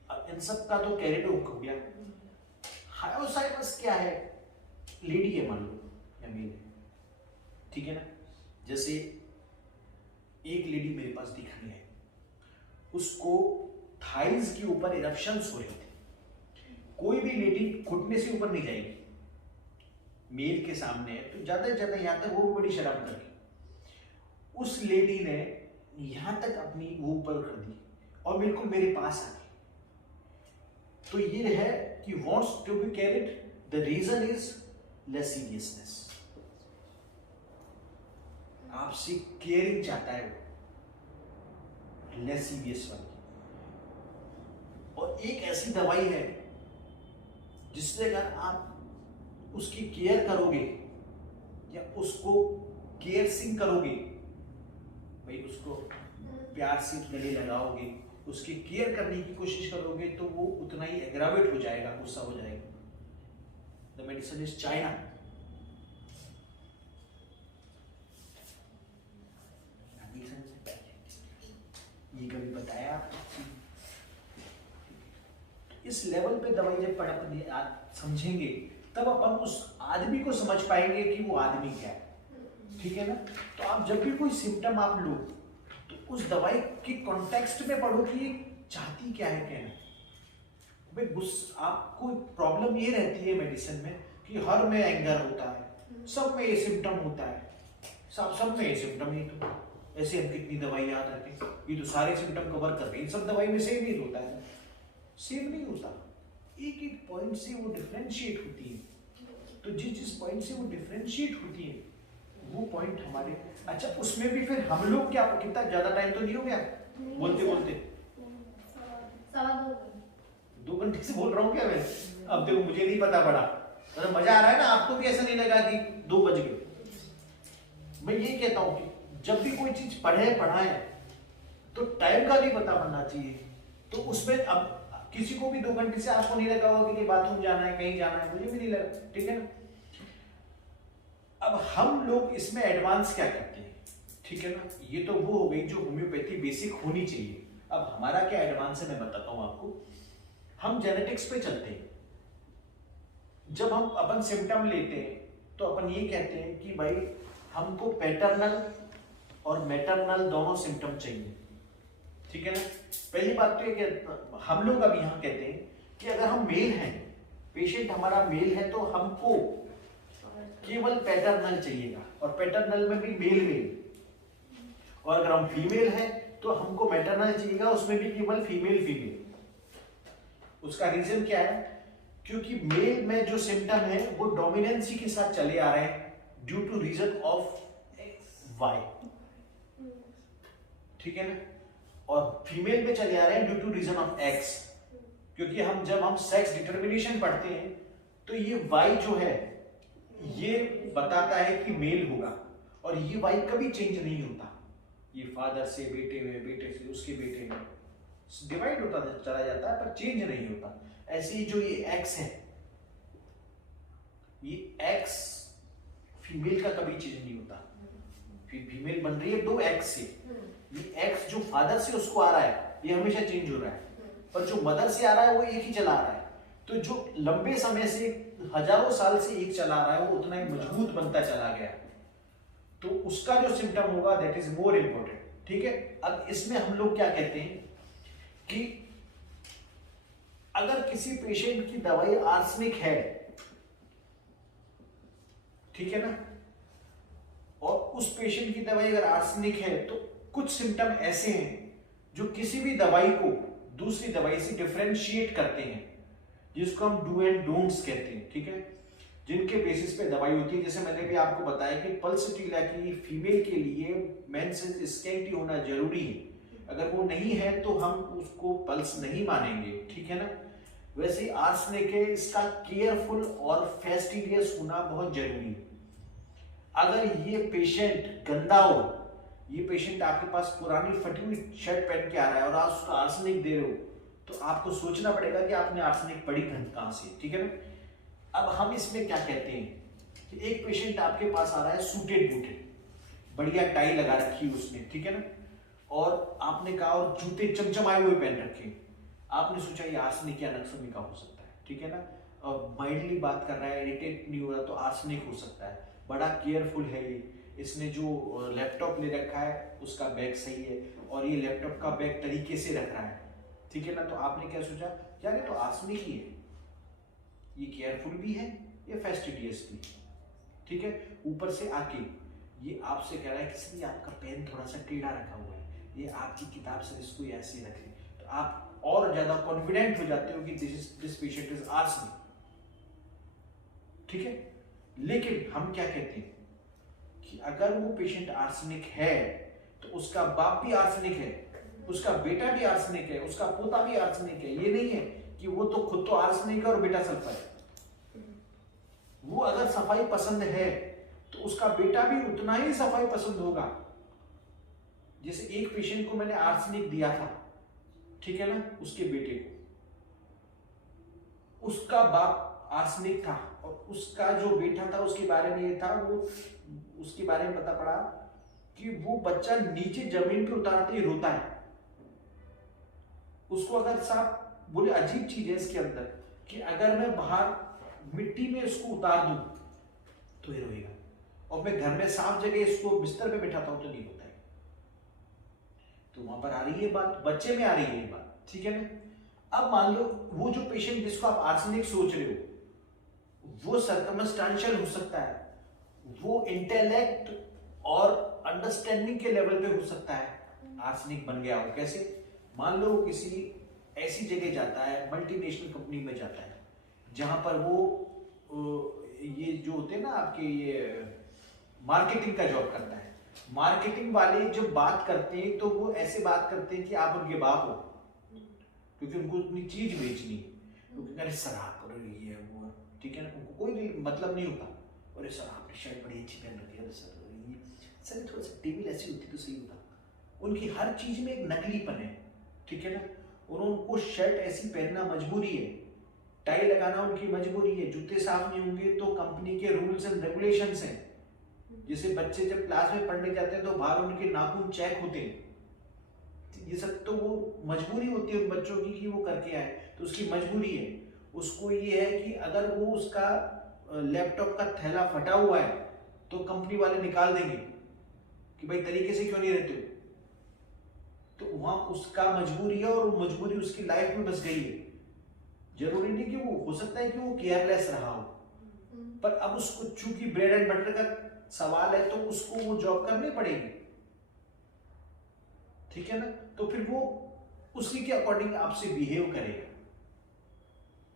अब इन सब का तो कैरिड हो गया। हायोसाइनस क्या है? लेडी है मान लो या मेल है, ठीक है ना। जैसे एक लेडी मेरे पास दिखनी है, उसको थाइज के ऊपर इरप्शंस हो रहे थे। कोई भी लेडी घुटने से ऊपर नहीं जाएगी, मेल के सामने है तो ज्यादा से ज्यादा यहां तक, वो बड़ी शर्म करके उस लेडी ने यहां तक अपनी वो ऊपर कर दी और बिल्कुल मेरे पास आ गई। तो ये है कि wants to be carried, the reason is licentiousness, आपसे केयरिंग चाहता है वो, लेसीनियस वाली। और एक ऐसी दवाई है जिससे अगर आप उसकी केयर करोगे या उसको केयर सिंग करोगे, भाई उसको प्यार से गले लगाओगे, उसकी केयर करने की कोशिश करोगे, तो वो उतना ही एग्रावेट हो जाएगा, गुस्सा हो जाएगा। The medicine is China. ये कभी बताया आपको? इस लेवल पे दवाई जब आप समझेंगे तब अपन उस आदमी को समझ पाएंगे कि वो आदमी क्या है, ठीक है ना। तो आप जब भी कोई सिम्टम आप लो तो उस दवाई के कॉन्टेक्स्ट में पढ़ो कि ये चाहती क्या है कहना। भाई आपको प्रॉब्लम ये रहती है मेडिसिन में कि हर में एंगर होता है, सब में ये सिम्टम होता है, सब में ये सिम्टम, ये तो ऐसे हम कितनी दवाई याद रखें, ये तो सारे सिम्टम कवर करते हैं, इन सब दवाई में सेम ही होता है, सेम नहीं होता। एक एक पॉइंट से वो डिफरेंशिएट होती है। तो जिस पॉइंट से वो डिफरेंशिएट होती है वो पॉइंट हमारे, अच्छा उसमें भी फिर हम लोग क्या, कितना ज्यादा टाइम तो नहीं हो गया बोलते बोलते? 2 घंटे से बोल रहा हूँ क्या मैं? अब देखो मुझे नहीं पता पड़ा, तो मजा आ रहा है ना, आपको भी ऐसा नहीं लगा कि 2 बज गए। मैं ये कहता हूँ कि जब भी कोई चीज पढ़ाए तो टाइम का भी पता बनना चाहिए। तो उसमें अब किसी को भी 2 घंटे से आपको नहीं लगा होगा कि बाथरूम जाना है, कहीं जाना है, मुझे भी नहीं लगा, ठीक है ना। अब हम लोग इसमें एडवांस क्या करते हैं, ठीक है ना। ये तो वो हो गई जो होम्योपैथी बेसिक होनी चाहिए। अब हमारा क्या एडवांस है मैं बताता हूं आपको। हम जेनेटिक्स पे चलते हैं। जब हम अपन सिम्टम लेते हैं तो अपन ये कहते हैं कि भाई हमको पैटर्नल और मैटरनल दोनों सिम्टम चाहिए, ठीक है ना। पहली बात तो ये कि हम लोग अब यहाँ कहते हैं कि अगर हम मेल हैं, पेशेंट हमारा मेल है, तो हमको केवल पैटर्नल चाहिएगा, और पैटर्नल में भी मेल। और अगर हम फीमेल हैं तो हमको मैटरनल चाहिएगा, उसमें भी केवल फीमेल। उसका रीजन क्या है? क्योंकि मेल में जो सिम्टम है वो डोमिनेंसी के साथ चले आ रहे हैं due to reason of Y, ठीक है ना। और फीमेल में चले आ रहे हैं due to reason of X, क्योंकि जब हम सेक्स डिटर्मिनेशन पढ़ते हैं तो ये वाई जो है ये बताता है कि मेल होगा, और ये वाई कभी चेंज नहीं होता। ये फादर से बेटे में, बेटे से उसके बेटे में डिवाइड होता चला जाता है पर चेंज नहीं होता। ऐसे ही जो ये एक्स है, ये एक्स फीमेल का कभी चेंज नहीं होता। फिर फीमेल बन रही है 2 एक्स से, ये एक्स जो फादर से उसको आ रहा है ये हमेशा चेंज हो रहा है, पर जो मदर से आ रहा है वो एक ही चला आ रहा है। तो जो लंबे समय से हजारों साल से एक चला रहा है वो उतना ही मजबूत बनता चला गया, तो उसका जो सिम्टम होगा दैट इज मोर इंपॉर्टेंट। ठीक है, अब इसमें हम लोग क्या कहते हैं कि अगर किसी पेशेंट की दवाई आर्सेनिक है, ठीक है ना, और उस पेशेंट की दवाई अगर आर्सेनिक है तो कुछ सिम्टम ऐसे हैं जो किसी भी दवाई को दूसरी दवाई से डिफरेंशिएट करते हैं, जिसको हम डू एंड डोंट्स कहते हैं। ठीक है, जिनके बेसिस पे दवाई होती है। जैसे मैंने भी आपको बताया कि पल्सटीला की फीमेल के लिए मेंसेस स्कैंटी होना जरूरी है, अगर वो नहीं है तो हम उसको पल्स नहीं मानेंगे। ठीक है ना, वैसे ही आर्सेनिक है, इसका केयरफुल और फेस्टिडियस होना बहुत जरूरी है। अगर ये पेशेंट गंदा हो, ये पेशेंट आपके पास पुरानी फटी हुई शर्ट पहन के आ रहा है और आप उसको आर्सेनिक दे रहे हो, तो आपको सोचना पड़ेगा कि आपने आर्सेनिक पड़ी कहां से। ठीक है ना, अब हम इसमें क्या कहते हैं कि एक पेशेंट आपके पास आ रहा है सूटेड बूटेड, बढ़िया टाई लगा रखी उसने, ठीक है ना, और आपने कहा और जूते चमचमाए हुए पहन रखे, आपने सोचा ये आर्सेनिक या नक्समी का हो सकता है। ठीक है ना, और माइल्डली बात कर रहा है, इरिटेट नहीं हो रहा तो आर्सेनिक हो सकता है। बड़ा केयरफुल है ये, इसने जो लैपटॉप ले रखा है उसका बैग सही है और ये लैपटॉप का बैग तरीके से रख रहा है। ठीक है ना, तो आपने क्या सोचा, यार ये तो आर्सेनिक ही है, ये केयरफुल भी है, ये फेस्टिडियस भी। ठीक है, ऊपर से आके ये आपसे कह रहा है कि आपका पेन थोड़ा सा टेढ़ा रखा हुआ है, ये आपकी किताब से इसको ऐसे रखें, तो आप और ज्यादा कॉन्फिडेंट हो जाते हो कि दिस पेशेंट इज आर्सेनिक। ठीक है, लेकिन हम क्या कहते हैं कि अगर वो पेशेंट आर्सेनिक है तो उसका बाप भी आर्सेनिक है, उसका बेटा भी आर्सेनिक है, उसका पोता भी आर्सेनिक है। ये नहीं है कि वो तो खुद तो आर्सेनिक है और बेटा सल्फर है। वो अगर सफाई पसंद है तो उसका बेटा भी उतना ही सफाई पसंद होगा। जैसे एक पेशेंट को मैंने आर्सेनिक दिया था, ठीक है ना, उसके बेटे को, उसका बाप आर्सेनिक था और उसका जो बेटा था उसके बारे में ये था, वो उसके बारे में पता पड़ा कि वो बच्चा नीचे जमीन पे उतारते ही रोता है। उसको अगर साहब बोले, अजीब चीज है इसके अंदर कि अगर मैं बाहर मिट्टी में इसको उतार दूं तो ये रोएगा, और मैं घर में साफ जगह इसको बिस्तर पे बिठाता हूं तो नहीं होता है। तो वहां पर आ रही है बात, बच्चे में आ रही है ये बात। ठीक है ना, अब मान लो वो जो पेशेंट जिसको आप आर्सेनिक सोच रहे हो वो सर्कमस्टेंशियल हो सकता है, वो इंटेलेक्ट और अंडरस्टैंडिंग के लेवल पे हो सकता है आर्सेनिक बन गया हो। कैसे, मान लो किसी ऐसी जगह जाता है, मल्टीनेशनल कंपनी में जाता है जहां पर वो ये जो होते हैं ना आपके ये मार्केटिंग का जॉब करता है। मार्केटिंग वाले जब बात करते हैं तो वो ऐसे बात करते हैं कि आप उनके बाप हो, क्योंकि उनको अपनी चीज बेचनी है, क्योंकि अरे सर आप करो ये वो, ठीक है ना, उनको कोई भी मतलब नहीं होता। अरे सर आपने शर्ट बड़ी अच्छी पहन रखी है, सर थोड़ा सा टेबल ऐसी होती तो सही होता। उनकी हर चीज में एक नकलीपन है। ठीक है ना, और उनको शर्ट ऐसी पहनना मजबूरी है, टाई लगाना उनकी मजबूरी है, जूते साफ नहीं होंगे तो कंपनी के रूल्स एंड रेगुलेशंस हैं। जैसे बच्चे जब क्लास में पढ़ने जाते हैं तो बाहर उनके नाखून चेक होते हैं, ये सब तो वो मजबूरी होती है उन बच्चों की कि वो करके आए, तो उसकी मजबूरी है। उसको ये है कि अगर वो उसका लैपटॉप का थैला फटा हुआ है तो कंपनी वाले निकाल देंगे कि भाई तरीके से क्यों नहीं रहते हो, तो वहां उसका मजबूरी है और वो मजबूरी उसकी लाइफ में बस गई है। जरूरी नहीं कि वो, हो सकता है कि वो केयरलेस रहा हो, पर अब उसको चूंकि ब्रेड एंड बटर का सवाल है तो उसको वो जॉब करनी पड़ेगी। ठीक है ना, तो फिर वो उसी के अकॉर्डिंग आपसे बिहेव करेगा।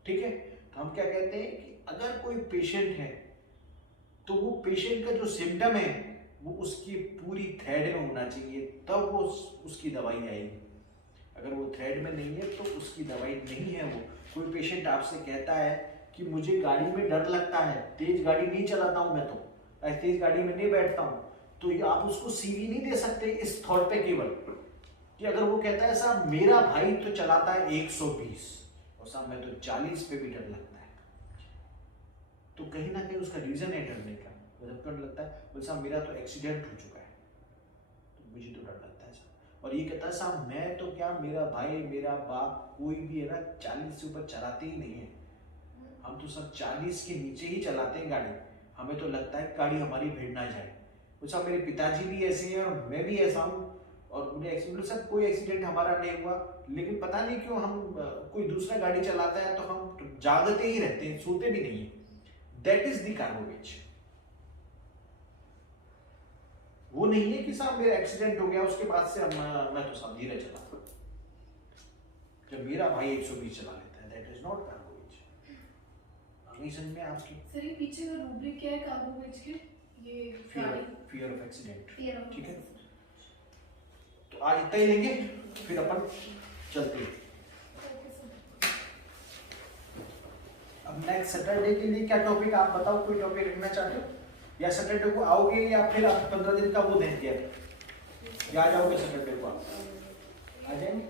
ठीक है, तो हम क्या कहते हैं कि अगर कोई पेशेंट है तो वो पेशेंट का जो सिम्टम है वो उसकी पूरी थ्रेड में होना चाहिए, तब वो उसकी दवाई आएगी। अगर वो थ्रेड में नहीं है तो उसकी दवाई नहीं है वो। कोई पेशेंट आपसे कहता है कि मुझे गाड़ी में डर लगता है, तेज गाड़ी नहीं चलाता हूं मैं, तो तेज गाड़ी में नहीं बैठता हूं, तो आप उसको सीवी नहीं दे सकते इस थॉट पे केवल कि अगर वो कहता है साहब मेरा भाई तो चलाता है 120 और साहब मैं तो 40 पे भी डर लगता है, तो कहीं ना कहीं उसका रीजन है डरने का। जब डर लगता है बोले साहब मेरा तो एक्सीडेंट हो चुका है तो मुझे तो डर लगता है साहब। और ये कहता है साहब मैं तो क्या, मेरा भाई मेरा बाप कोई भी है ना 40 से ऊपर चलाते ही नहीं है, हम तो सब 40 के नीचे ही चलाते हैं गाड़ी, हमें तो लगता है गाड़ी हमारी भिड़ ना जाए। तो साहब मेरे पिताजी भी ऐसे हैं और मैं भी ऐसा हूँ और मुझे एक्सीडेंट, सब कोई एक्सीडेंट हमारा नहीं हुआ, लेकिन पता नहीं क्यों हम कोई दूसरा गाड़ी चलाता है तो हम तो जागते ही रहते हैं, सोते भी नहीं है। That is the carbo veg. वो नहीं है कि साहब मेरा एक्सीडेंट हो गया उसके बाद से मैं तो साहब धीरे चला, जब मेरा भाई 120 चला लेता है, दैट इज नॉट कार्बोवेज। नहीं समझ में आपकी? सर ये पीछे का रूब्रिक क्या है कार्बोवेज के? ये fear of accident, Fear of ठीक है। तो आज इतना ही लेंगे, फिर अपन चलते हैं। अब नेक्स्ट सैटरडे के लिए क्या टॉपिक आप बताओ, कोई टॉपिक रखना चाहते हो, या सैटरडे को आओगे या फिर आप 15 दिन का वो देंगे, या आ जाओगे सैटरडे को, आप आ जाएंगे?